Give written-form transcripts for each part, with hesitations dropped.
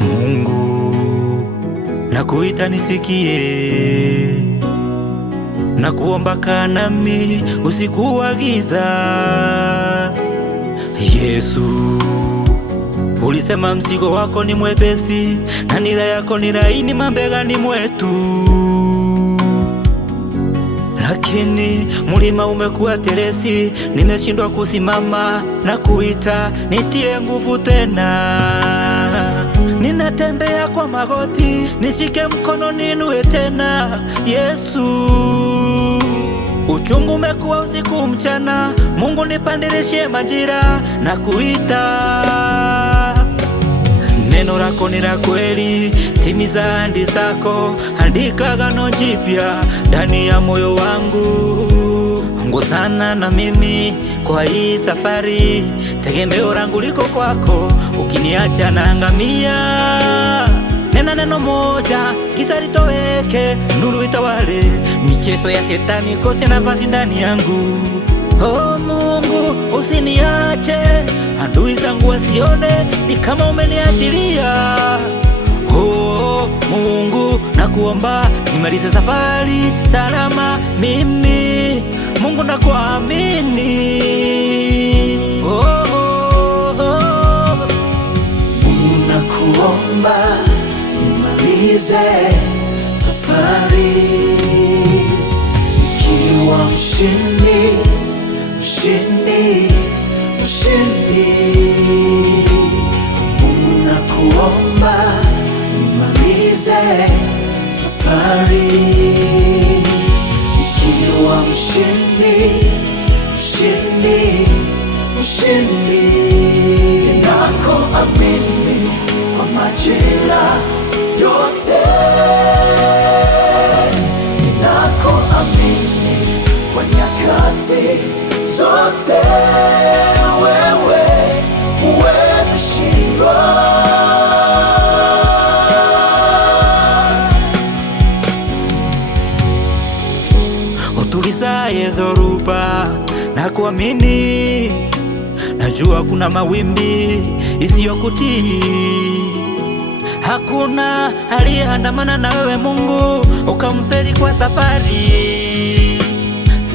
Mungu, nakuita nisikie, nakuomba kaa nami usiku wa giza. Yesu, ulisema mzigo wako ni mwepesi na nira yako ni laini mabegani mwetu, lakini mulima umekuwa teresi, nimeshindwa kusimama na kuita nitie nguvu tena. Ninatembea kwa magoti, nishike mkono ninue tena. Yesu, uchungu umekuwa usiku mchana, Mungu nipandilishe majira na kuita. Neno lako ni la kweli, timiza ahadi zako, andika agano jipya ndani ya moyo wangu. Ongozana na mimi kwa hii safari, tegemeo langu liko kwako, ukiniacha naangamia. Nena neno moja, giza litoweke, nuru itawale, michezo ya shetani kose nafasi ndani yangu. Oh Mungu, usiniache, adui zangu wasione ni kama umeniachilia. Oh Mungu, nakuomba nimalize safari salama mimi. Mungu, nakuamini. Mungu, nakuomba nimalize safari nikiwa mshindi, mshindi, mshindi. Mungu, nakuomba nimalize safari nikiwa mshindi, mshindi, mshindi. Ninakuamini kwa majira yote, ninakuamini kwa nyakati zote. Wewe huwezi shindwa. Utulizaye dhoruba, nakuamini. Najua kuna mawimbi isiyokutii, hakuna aliyeandamana na wewe Mungu ukamferi kwa safari.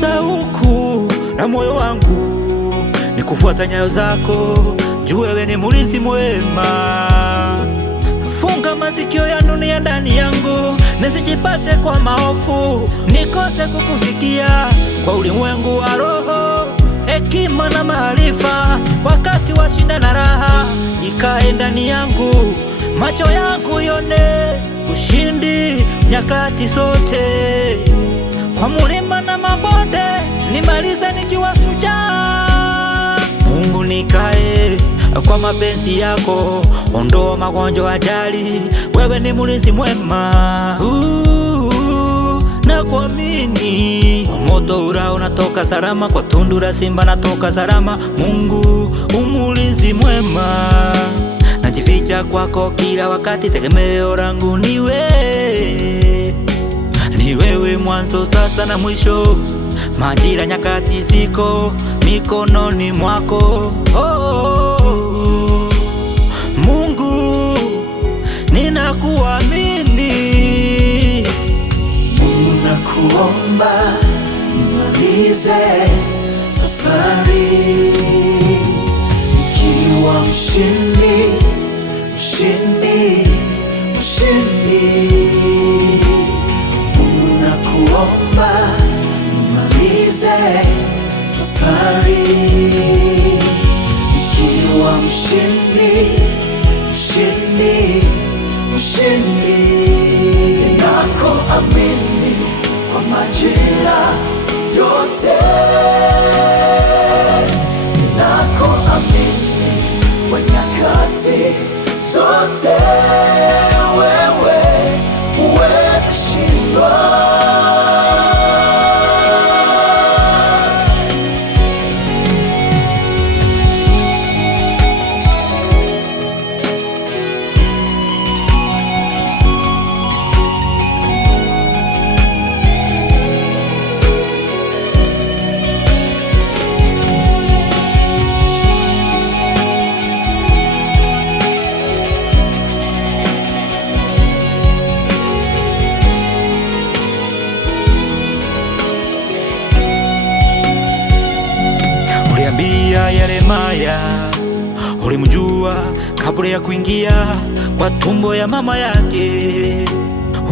Sauku na moyo wangu ni kufuata nyayo zako, juu wewe ni mlinzi mwema. Funga masikio ya dunia ndani yangu, nisijipate kwa maofu, nikose kukusikia kwa ulimwengu wa roho. Hekima na maarifa wakati wa shida na raha ikae ndani yangu, macho yangu yone ushindi nyakati zote. Kwa mulima na mabonde nimalize nikiwa shujaa. Mungu, nikae kwa mapenzi yako, ondoa magonjwa, ajali, wewe ni mlinzi mwema. Nakuamini, moto ura unatoka salama, kwa tundu la simba natoka salama. Mungu, umulinzi mwema, najificha kwako kila wakati, tegemeo langu ni wewe, mwanzo sasa na mwisho, majira nyakati ziko mikononi mwako. Mungu, ninakuamini. Mungu, nakuomba nimalize safari nikiwa mshindi, mshindi, mshindi. Mungu, nakuomba nimalize safari nikiwa mshindi, mshindi, mshindi. Ninakuamini kwa majira yote, ninakuamini kwa nyakati zote. Wewe huwezi shindwa. ulimjua kabla ya kuingia kwa tumbo ya mama yake.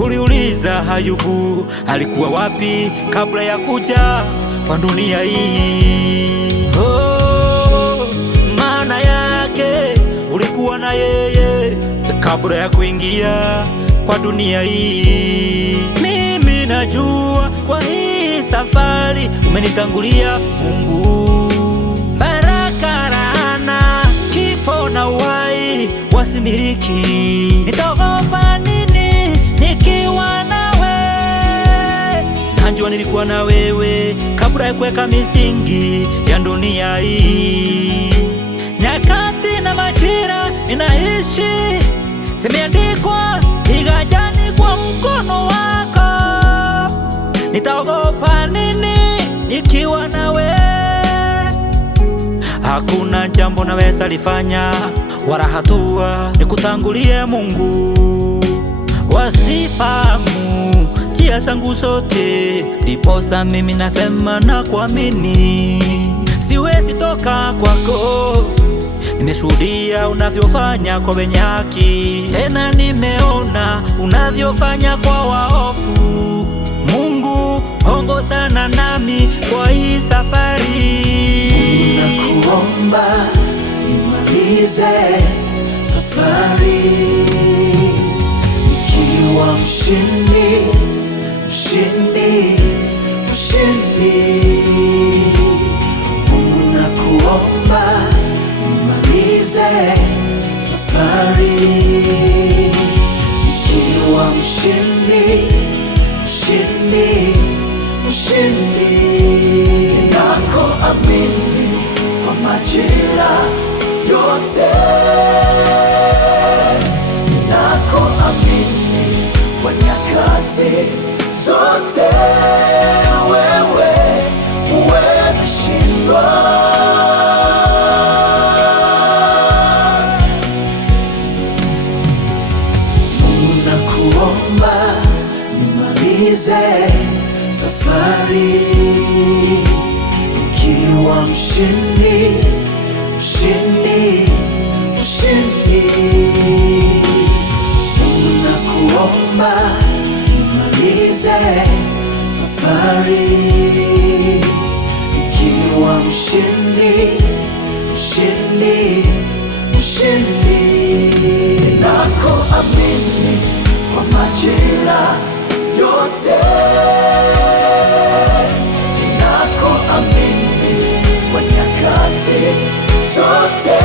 Uliuliza Ayubu alikuwa wapi kabla ya kuja kwa dunia hii. Oh, maana yake ulikuwa na yeye kabla ya kuingia kwa dunia hii. Mimi najua kwa hii safari umenitangulia Mungu. Baraka, laana, kifo na uhai wasimiliki. Nitaogopa nini nikiwa nawe? Najua nilikuwa na wewe kabla ya kuweka misingi ya dunia hii. Nyakati na majira ninaishi zimeandikwa kiganjani kwa mkono wako. Nitaogopa nini nikiwa nawe? Hakuna jambo naweza lifanya wala hatua nikutangulie Mungu. Wasifahamu njia zangu zote, ndiposa mimi nasema na kuamini. Siwezi toka kwako, nimeshuhudia unavyofanya kwa wenye haki, tena nimeona unavyofanya kwa waofu. Mungu, ongozana nami kwa hii safari. Nakuomba nimalize safari nikiwa mshindi, mshindi, mshindi. Mungu, nakuomba nimalize safari nikiwa mshindi, mshindi, mshindi. Ninakoamini kwa majira yote, ninakoamini kwa nyakati zote, wewe huwezi shindwa. Mungu, nakuomba nimalize safari nikiwa mshindi, mshindi, mshindi. Mungu, nakuomba nimalize safari nikiwa mshindi, mshindi, mshindi. Ninakoamini kwa majira yote, ninakoamini kwa nyakati zote.